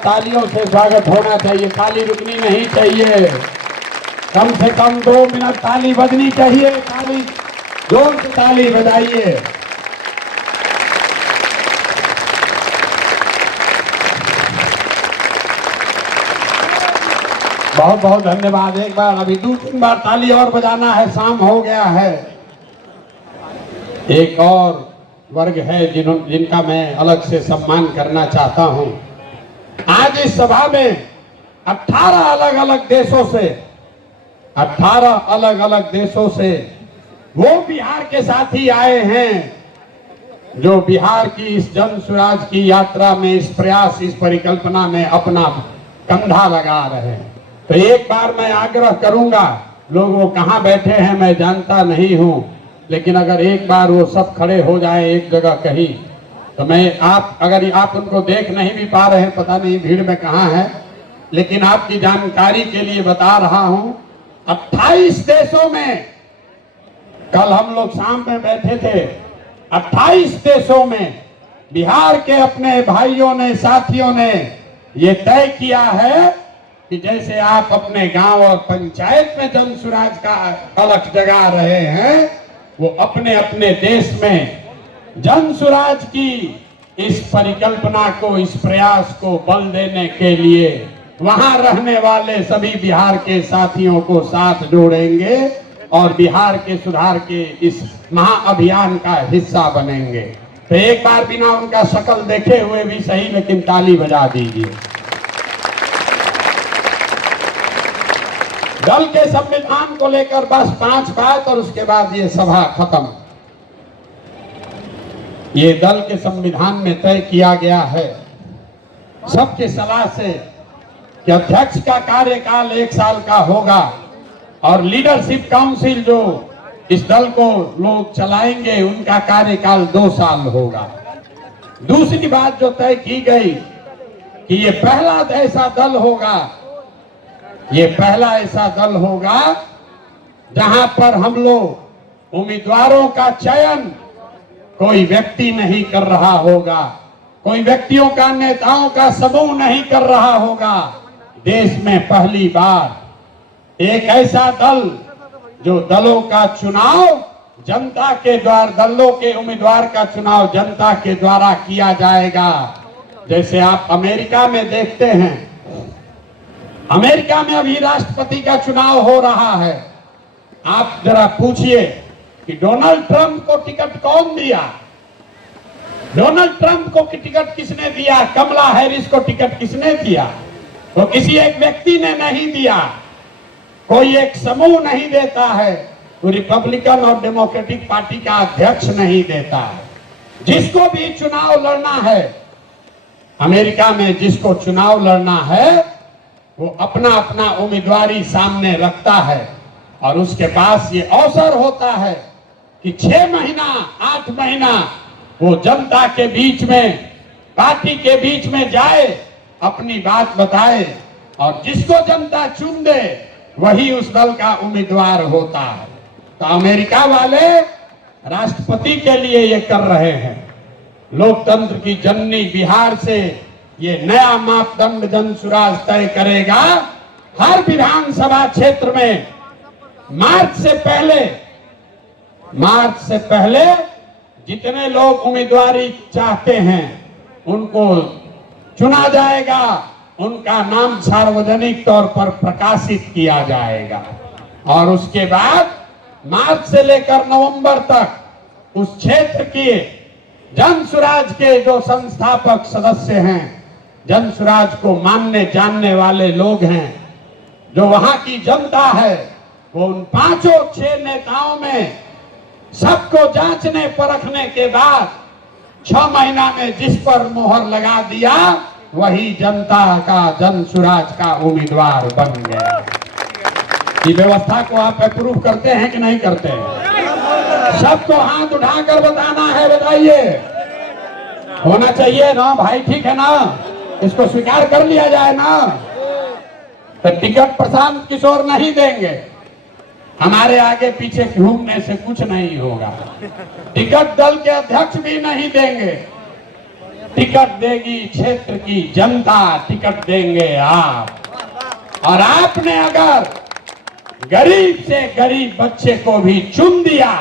तालियों से स्वागत होना चाहिए, ताली रुकनी नहीं चाहिए, कम से कम 2 मिनट ताली बजनी चाहिए, ताली जोर से ताली बजाइए। बहुत बहुत धन्यवाद। एक बार अभी 2-3 बार ताली और बजाना है, शाम हो गया है। एक और वर्ग है जिनका मैं अलग से सम्मान करना चाहता हूं। आज इस सभा में 18 अलग अलग देशों से वो बिहार के साथी आए हैं जो बिहार की इस जन स्वराज की यात्रा में, इस प्रयास, इस परिकल्पना में अपना कंधा लगा रहे हैं। तो एक बार मैं आग्रह करूंगा, लोग वो कहाँ बैठे हैं मैं जानता नहीं हूं, लेकिन अगर एक बार वो सब खड़े हो जाए एक जगह कहीं, तो मैं अगर आप उनको देख नहीं भी पा रहे हैं, पता नहीं भीड़ में कहाँ है, लेकिन आपकी जानकारी के लिए बता रहा हूं, 28 देशों में, कल हम लोग शाम में बैठे थे, 28 देशों में बिहार के अपने भाइयों ने, साथियों ने ये तय किया है कि जैसे आप अपने गांव और पंचायत में जन स्वराज का अलख जगा रहे हैं, वो अपने अपने देश में जन स्वराज की इस परिकल्पना को, इस प्रयास को बल देने के लिए वहां रहने वाले सभी बिहार के साथियों को साथ जोड़ेंगे और बिहार के सुधार के इस महाअभियान का हिस्सा बनेंगे। तो एक बार बिना उनका शक्ल देखे हुए भी सही, लेकिन ताली बजा दीजिए। दल के संविधान को लेकर बस 5 बात और उसके बाद ये सभा खत्म। ये दल के संविधान में तय किया गया है सबके सलाह से कि अध्यक्ष का कार्यकाल 1 साल का होगा और लीडरशिप काउंसिल जो इस दल को लोग चलाएंगे उनका कार्यकाल 2 साल होगा। दूसरी बात जो तय की गई कि ये पहला ऐसा दल होगा जहां पर हम लोग उम्मीदवारों का चयन कोई व्यक्ति नहीं कर रहा होगा, कोई व्यक्तियों का, नेताओं का समूह नहीं कर रहा होगा। देश में पहली बार एक ऐसा दल जो दलों का चुनाव जनता के द्वारा, दलों के उम्मीदवार का चुनाव जनता के द्वारा किया जाएगा। जैसे आप अमेरिका में देखते हैं, अमेरिका में अभी राष्ट्रपति का चुनाव हो रहा है। आप जरा पूछिए कि डोनाल्ड ट्रंप को टिकट कौन दिया? डोनाल्ड ट्रंप को टिकट किसने दिया? कमला हैरिस को टिकट किसने दिया? तो किसी एक व्यक्ति ने नहीं दिया, कोई एक समूह नहीं देता है, तो रिपब्लिकन और डेमोक्रेटिक पार्टी का अध्यक्ष नहीं देता है। जिसको भी चुनाव लड़ना है अमेरिका में, जिसको चुनाव लड़ना है वो अपना अपना उम्मीदवारी सामने रखता है और उसके पास ये अवसर होता है कि 6 महीना 8 महीना वो जनता के बीच में, पार्टी के बीच में जाए, अपनी बात बताए और जिसको जनता चुन दे वही उस दल का उम्मीदवार होता है। तो अमेरिका वाले राष्ट्रपति के लिए ये कर रहे हैं। लोकतंत्र की जननी बिहार से ये नया मापदंड जन स्वराज तय करेगा। हर विधानसभा क्षेत्र में मार्च से पहले जितने लोग उम्मीदवारी चाहते हैं उनको चुना जाएगा, उनका नाम सार्वजनिक तौर पर प्रकाशित किया जाएगा और उसके बाद मार्च से लेकर नवंबर तक उस क्षेत्र के जन स्वराज के जो संस्थापक सदस्य हैं, जन स्वराज को मानने जानने वाले लोग हैं, जो वहां की जनता है, वो उन 5-6 नेताओं में सबको जांचने परखने के बाद 6 महीना में जिस पर मोहर लगा दिया वही जनता का, जन स्वराज का उम्मीदवार बन गया। ये व्यवस्था को आप अप्रूव करते हैं कि नहीं करते हैं? सबको हाथ उठाकर बताना है, बताइए। होना चाहिए ना भाई, ठीक है ना? इसको स्वीकार कर लिया जाए ना? तो टिकट प्रशांत किशोर नहीं देंगे, हमारे आगे पीछे घूमने से कुछ नहीं होगा। टिकट दल के अध्यक्ष भी नहीं देंगे। टिकट देगी क्षेत्र की जनता, टिकट देंगे आप। और आपने अगर गरीब से गरीब बच्चे को भी चुन दिया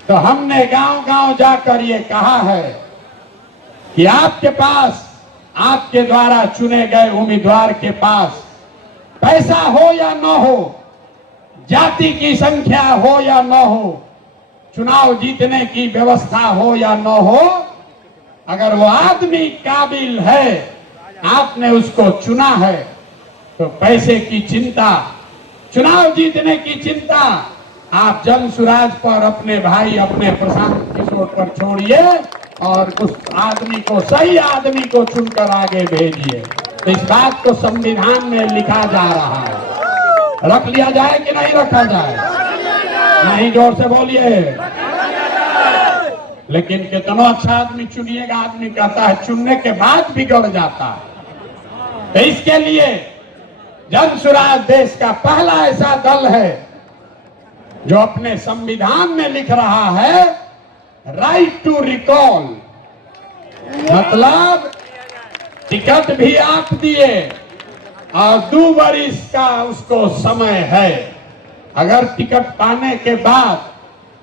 तो हमने गांव-गांव जाकर ये कहा है कि आपके पास, आपके द्वारा चुने गए उम्मीदवार के पास पैसा हो या न हो, जाति की संख्या हो या न हो, चुनाव जीतने की व्यवस्था हो या न हो, अगर वो आदमी काबिल है, आपने उसको चुना है, तो पैसे की चिंता, चुनाव जीतने की चिंता आप जन सुराज पर, अपने भाई, अपने प्रशांत किशोर पर छोड़िए और उस आदमी को, सही आदमी को चुनकर आगे भेजिए। तो इस बात को संविधान में लिखा जा रहा है। रख लिया जाए कि नहीं रखा जाए? नहीं, जोर से बोलिए। लेकिन कितना अच्छा आदमी चुनिएगा, आदमी कहता है चुनने के बाद बिगड़ जाता है। तो इसके लिए जन सुराज देश का पहला ऐसा दल है जो अपने संविधान में लिख रहा है राइट टू रिकॉल, मतलब टिकट भी आप दिए और 2 वर्ष का उसको समय है। अगर टिकट पाने के बाद,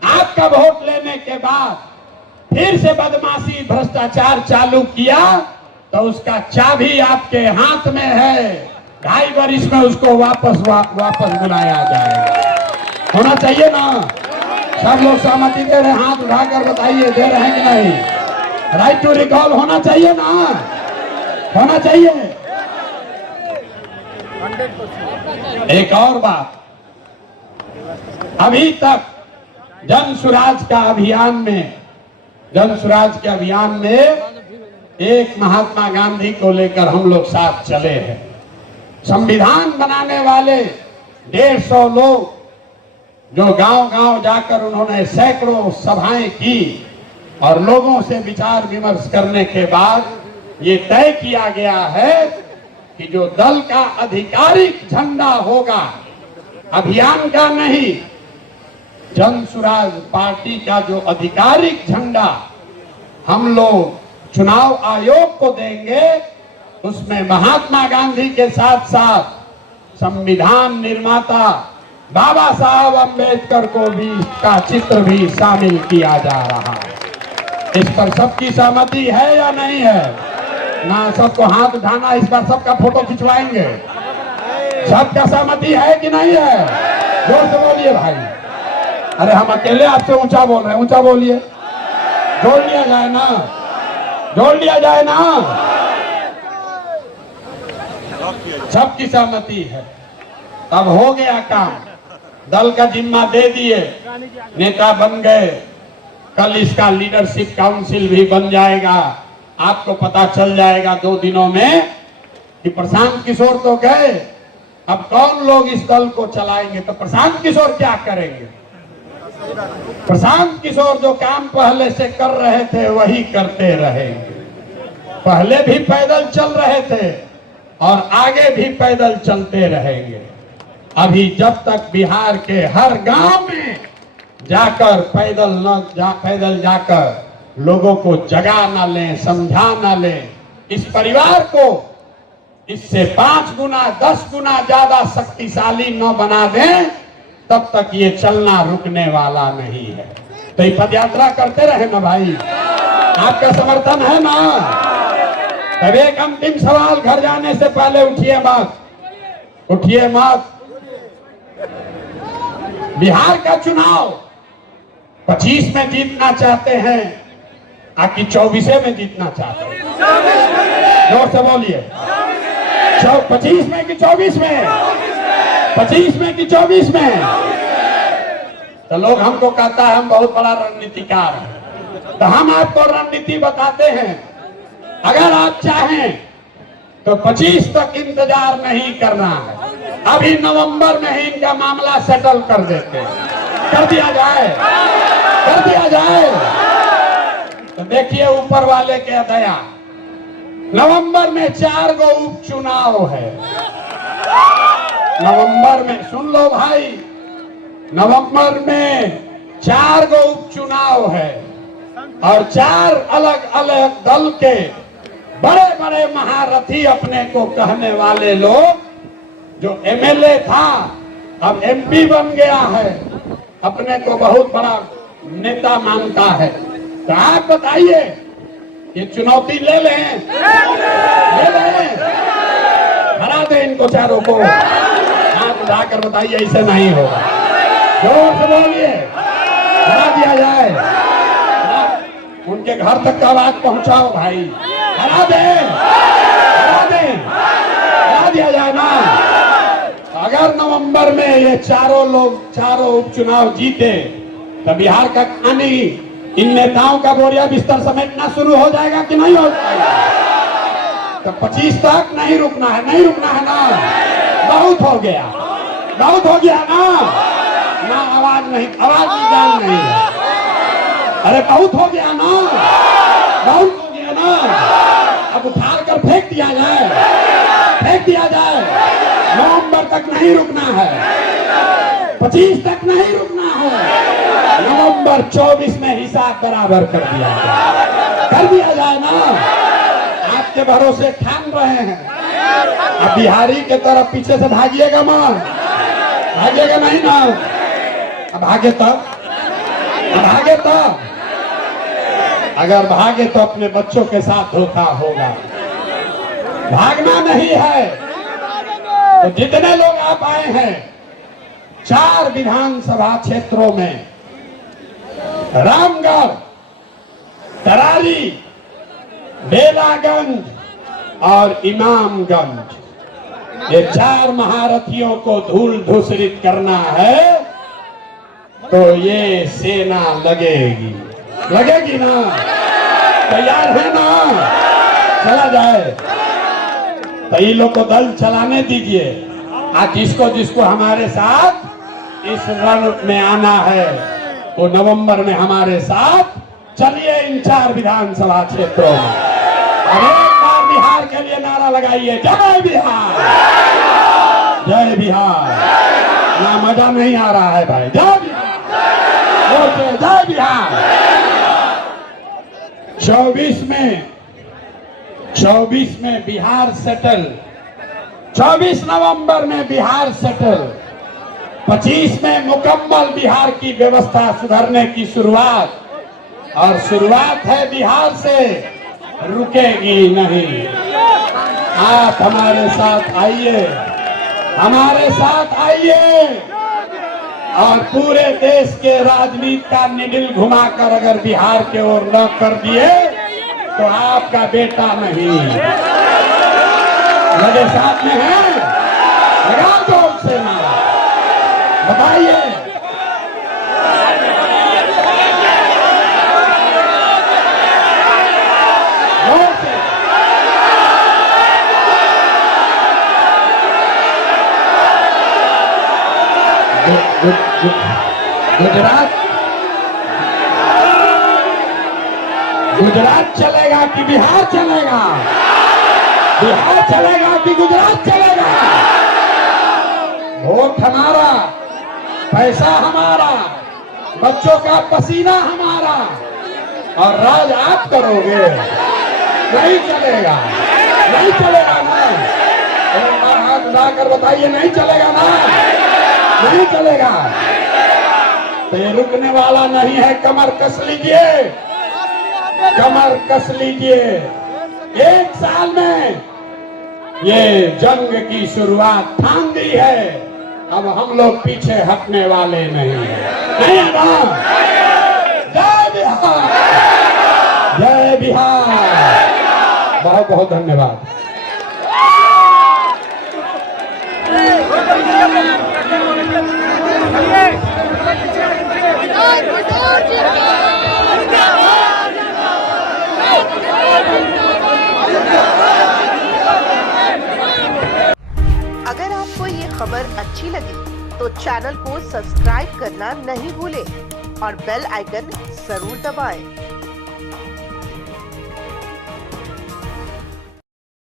आपका वोट लेने के बाद फिर से बदमाशी, भ्रष्टाचार चालू किया तो उसका चाबी आपके हाथ में है। 2.5 वर्ष में उसको वापस बुलाया जाएगा। होना चाहिए ना? सब लोग सहमति दे रहे हैं? हाथ उठाकर बताइए, दे रहे हैं कि नहीं? राइट टू रिकॉल होना चाहिए ना? होना चाहिए। एक और बात, अभी तक जन सुराज का अभियान में, जन सुराज के अभियान में एक महात्मा गांधी को लेकर हम लोग साथ चले हैं। संविधान बनाने वाले 150 लोग जो गांव-गांव जाकर उन्होंने सैकड़ों सभाएं की और लोगों से विचार विमर्श करने के बाद ये तय किया गया है कि जो दल का आधिकारिक झंडा होगा, अभियान का नहीं, जन सुराज पार्टी का जो आधिकारिक झंडा हम लोग चुनाव आयोग को देंगे, उसमें महात्मा गांधी के साथ साथ संविधान निर्माता बाबा साहब अम्बेडकर को भी, का चित्र भी शामिल किया जा रहा है। इस पर सबकी सहमति है या नहीं है? ना, सबको हाथ उठाना, इस बार सबका फोटो खिंचवाएंगे। सबका सहमति है कि नहीं है? जोर से बोलिए भाई। अरे हम अकेले आपसे ऊंचा बोल रहे हैं, ऊंचा बोलिए। जोड़ लिया जाए ना, जोड़ लिया जाए ना। सबकी सहमति है, तब हो गया काम। दल का जिम्मा दे दिए, नेता बन गए, कल इसका लीडरशिप काउंसिल भी बन जाएगा। आपको पता चल जाएगा 2 दिनों में कि प्रशांत किशोर तो गए, अब कौन लोग इस दल को चलाएंगे। तो प्रशांत किशोर क्या करेंगे? प्रशांत किशोर जो काम पहले से कर रहे थे वही करते रहेंगे। पहले भी पैदल चल रहे थे और आगे भी पैदल चलते रहेंगे। अभी जब तक बिहार के हर गांव में जाकर पैदल जाकर लोगों को जगा ना लें, समझा ना लें, इस परिवार को इससे 5 गुना 10 गुना ज्यादा शक्तिशाली न बना दें, तब तक ये चलना रुकने वाला नहीं है। तो ये पद यात्रा करते रहे ना भाई, आपका समर्थन है ना? तब एक अंतिम सवाल, घर जाने से पहले उठिए मत, उठिए मत। बिहार का चुनाव 25 में जीतना चाहते हैं आकि 24 में जीतना चाहते हैं? जोर से बोलिए। 25 में कि 24 में? 25 में कि 24 में? तो लोग हमको कहता है हम बहुत बड़ा रणनीतिकार हैं, तो हम आपको रणनीति बताते हैं। अगर आप चाहें तो 25 तक इंतजार नहीं करना है, अभी नवंबर में ही इनका मामला सेटल कर देते हैं, कर दिया जाए, कर दिया जाए। तो देखिए ऊपर वाले के दया, नवंबर में 4 गो उपचुनाव है। नवंबर में, सुन लो भाई, नवंबर में 4 गो उपचुनाव है और 4 अलग अलग दल के बड़े बड़े महारथी अपने को कहने वाले लोग, जो एमएलए था अब एमपी बन गया है, अपने को बहुत बड़ा नेता मानता है। तो आप बताइए, ये चुनौती ले लें, हरा दे इनको चारों को। हाथ उठाकर बताइए, ऐसे नहीं होगा। जोर से बोलिए, हरा दिया जाए। उनके घर तक का आवाज पहुंचाओ भाई, हरा दे, हरा दिया जाए ना। अगर नवंबर में ये चारों उपचुनाव जीते तो बिहार का कहानी, इन नेताओं का बोरिया बिस्तर समेटना शुरू हो जाएगा कि नहीं हो जाएगा? तो 25 तक नहीं रुकना है, नहीं रुकना है ना। बहुत हो गया ना, आवाज नहीं जान नहीं है। अरे बहुत हो गया ना, अब उठार कर फेंक दिया जाए। नवंबर तक नहीं रुकना है, 25 तक नहीं रुकना है। नवंबर 24 में हिसाब बराबर कर दिया जाए ना। आपके भरोसे ठान रहे हैं। अब बिहारी के तरफ पीछे से भागिएगा नहीं ना। अब भागे तब अगर भागे तो अपने बच्चों के साथ धोखा होगा। भागना नहीं है। तो जितने लोग आप आए हैं 4 विधानसभा क्षेत्रों में, रामगढ़, तरारी, बेलागंज और इमामगंज, ये 4 महारथियों को धूल धूसरित करना है। तो ये सेना लगेगी ना। तैयार है ना? चला जाए। तो ये लोग को दल चलाने दीजिए। आज जिसको हमारे साथ इस रण में आना है, वो नवंबर में हमारे साथ चलिए इन 4 विधानसभा क्षेत्रों में। और एक बार बिहार के लिए नारा लगाइए, जय बिहार, जय बिहार। ना मजा नहीं आ रहा है भाई, जय बिहार, जय बिहार। 24 में बिहार सेटल, 24 नवंबर में बिहार सेटल, 25 में मुकम्मल बिहार की व्यवस्था सुधारने की शुरुआत। और शुरुआत है बिहार से, रुकेगी नहीं। आप हमारे साथ आइए और पूरे देश के राजनीति का निडिल घुमाकर अगर बिहार के ओर न कर दिए तो आपका बेटा नहीं। मेरे साथ में है, लगा जोर से ना बताइए। गुजरात चलेगा कि बिहार चलेगा? बिहार चलेगा कि गुजरात चलेगा? वोट हमारा, पैसा हमारा, बच्चों का पसीना हमारा, और राज आप करोगे। नहीं चलेगा ना। एक बार हाथ उठाकर बताइए, नहीं चलेगा ना? नहीं चलेगा। तो ये रुकने वाला नहीं है। कमर कस लीजिए। 1 साल में ये जंग की शुरुआत ठान दी है। अब हम लोग पीछे हटने वाले नहीं है ना। जय बिहार, जय बिहार। बहुत बहुत धन्यवाद। अगर आपको ये खबर अच्छी लगी तो चैनल को सब्सक्राइब करना नहीं भूलें और बेल आइकन जरूर दबाएं।